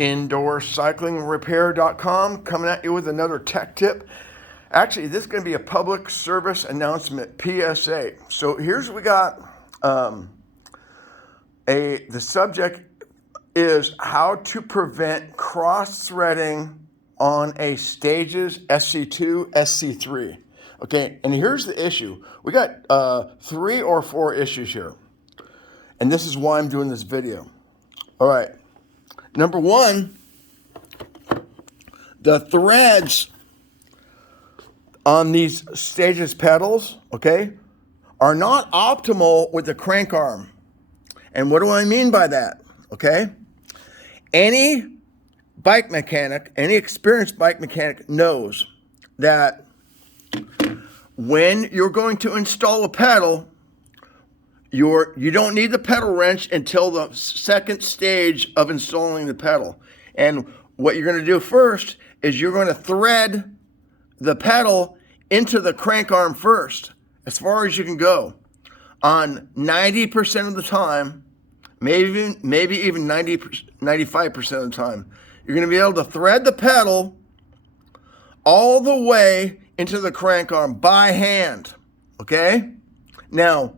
indoorcyclingrepair.com, coming at you with another tech tip. Actually, this is going to be a public service announcement, PSA. So here's what we got. The subject is how to prevent cross-threading on a Stages SC2, SC3. Okay, and here's the issue. We got 3 or 4 issues here. And this is why I'm doing this video. All right. Number 1, the threads on these Stages pedals, okay, are not optimal with the crank arm. And what do I mean by that? Okay? Any bike mechanic, any experienced bike mechanic knows that when you're going to install a pedal, you don't need the pedal wrench until the second stage of installing the pedal. And what you're going to do first is you're going to thread the pedal into the crank arm first, as far as you can go. On 90% of the time, maybe even 95% of the time, you're going to be able to thread the pedal all the way into the crank arm by hand, okay? Now,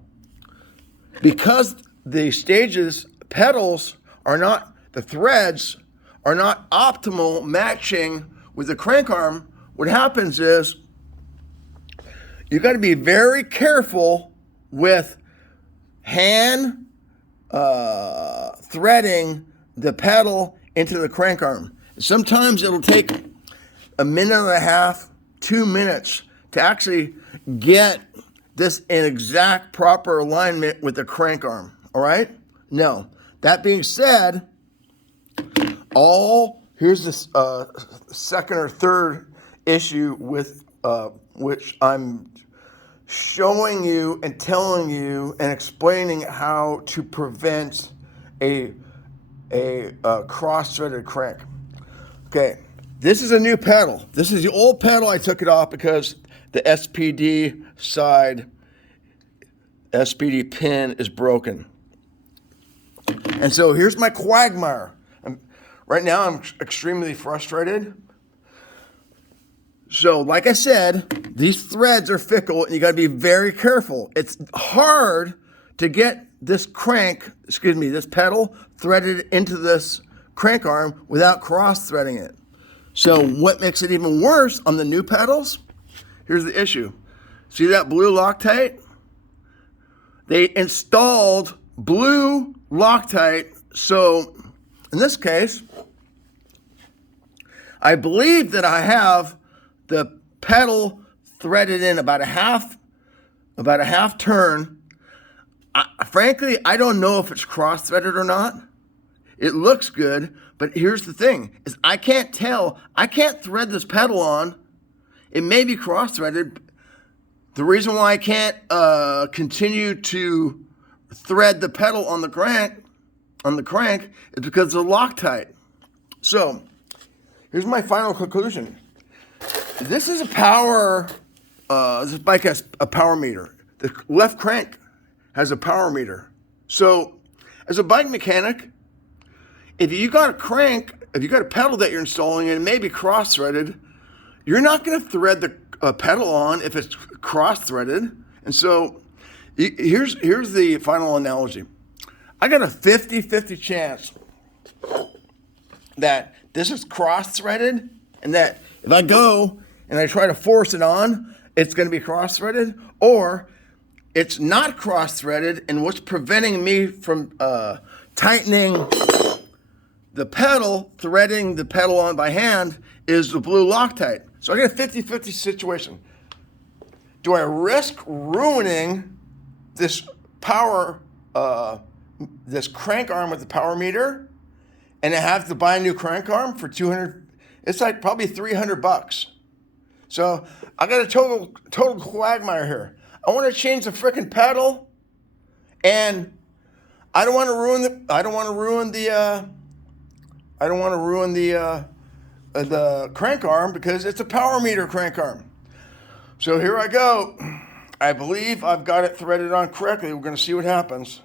because the Stages pedals are not, the threads are not optimal matching with the crank arm, what happens is you got to be very careful with hand threading the pedal into the crank arm. Sometimes it'll take a minute and a half, 2 minutes to actually get this in exact proper alignment with the crank arm, all right? Now, that being said, here's this second or third issue with which I'm showing you and telling you and explaining how to prevent a cross-threaded crank. Okay, this is a new pedal. This is the old pedal. I took it off because the SPD pin is broken. And so here's my quagmire. Right now I'm extremely frustrated. So like I said, these threads are fickle and you gotta be very careful. It's hard to get this this pedal threaded into this crank arm without cross-threading it. So what makes it even worse on the new pedals? Here's the issue. See that blue Loctite? They installed blue Loctite. So in this case, I believe that I have the pedal threaded in about a half turn. Frankly, I don't know if it's cross-threaded or not. It looks good, but here's the thing, is I can't tell. I can't thread this pedal on. It may be cross-threaded. The reason why I can't continue to thread the pedal on the crank is because of the Loctite. So, here's my final conclusion. This is a power, this bike has a power meter. The left crank has a power meter. So, as a bike mechanic, if you got a pedal that you're installing and it may be cross-threaded, you're not going to thread the pedal on if it's cross-threaded. And so, here's the final analogy. I got a 50-50 chance that this is cross-threaded and that if I go and I try to force it on, it's going to be cross-threaded, or it's not cross-threaded, and what's preventing me from tightening the pedal, threading the pedal on by hand, is the blue Loctite. So I got a 50-50 situation. Do I risk ruining this this crank arm with the power meter, and I have to buy a new crank arm for $200? It's like probably $300. So I got a total quagmire here. I want to change the frickin' pedal, and I don't want to ruin the crank arm because it's a power meter crank arm. So here I go. I believe I've got it threaded on correctly. We're going to see what happens.